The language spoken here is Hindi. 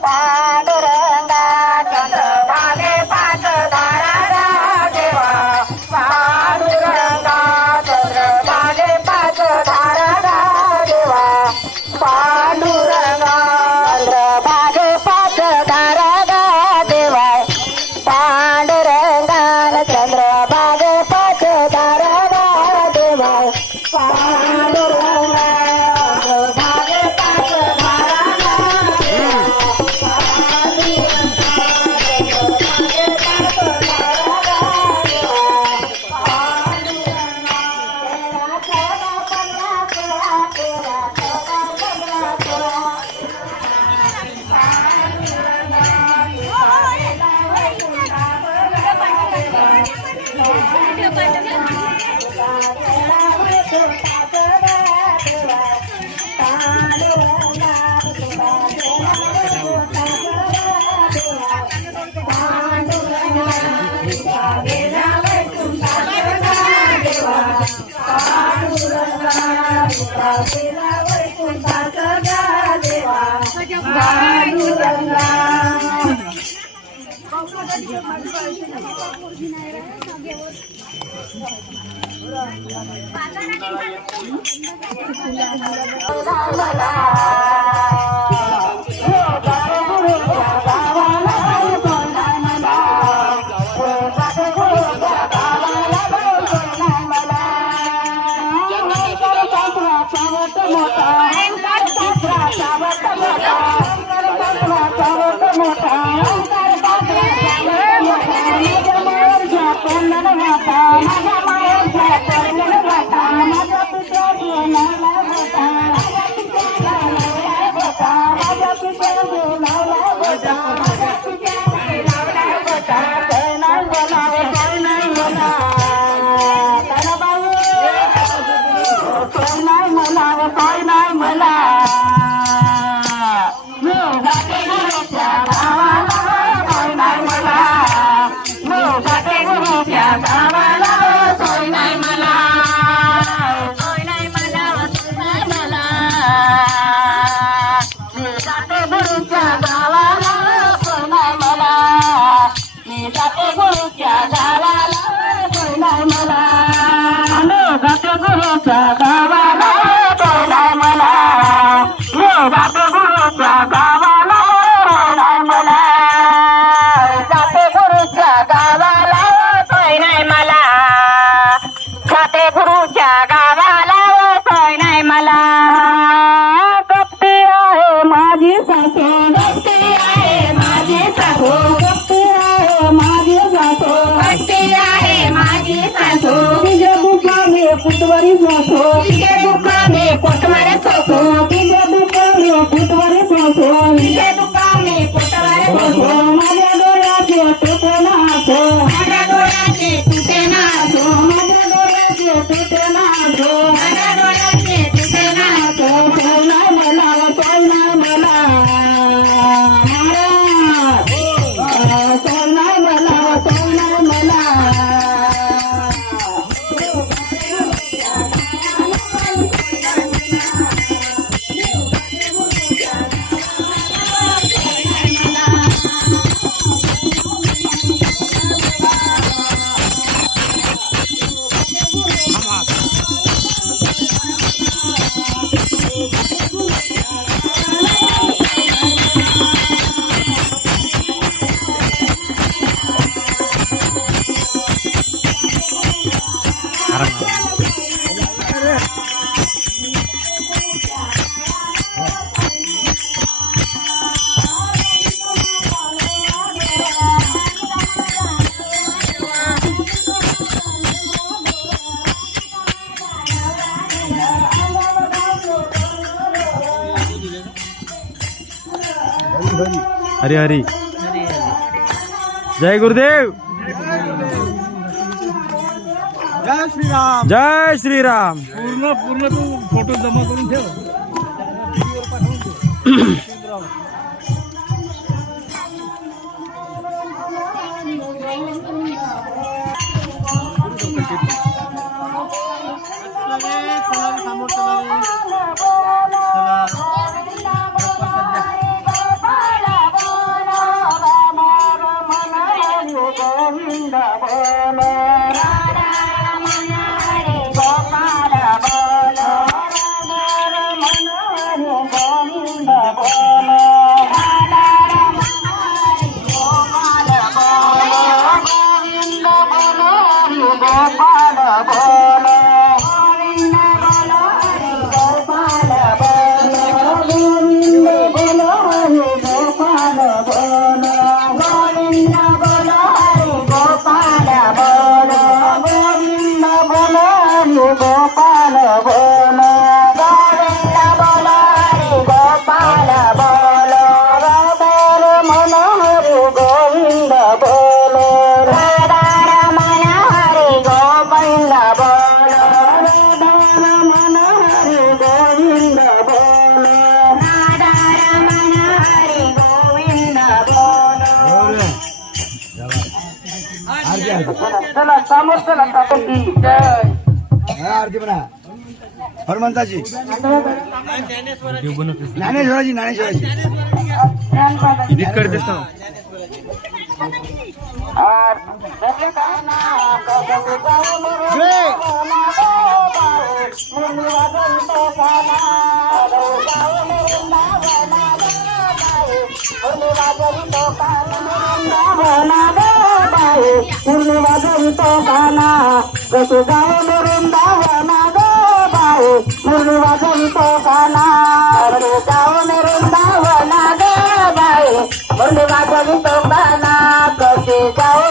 八 Thank you. 花落 Bye-bye. हरे हरी। जय गुरुदेव। जय श्री राम जय श्री राम पूर्ण पूर्ण तू फ़ोटो जमा कर चला समोर चला तापकी हाँ, आरती बना। हनुमंताजी ज्ञानेश्वराजी ज्ञानेश्वराजी। इडिट कर देता हूँ। Thank. पूर्ण वाजवितो गाना कस जाऊ वृंदावना ग बाई पूर्ण वाजवितो गाना अरे जाऊ वृंदावना ग बाई पूर्ण वाजवितो गाना कसे जाऊ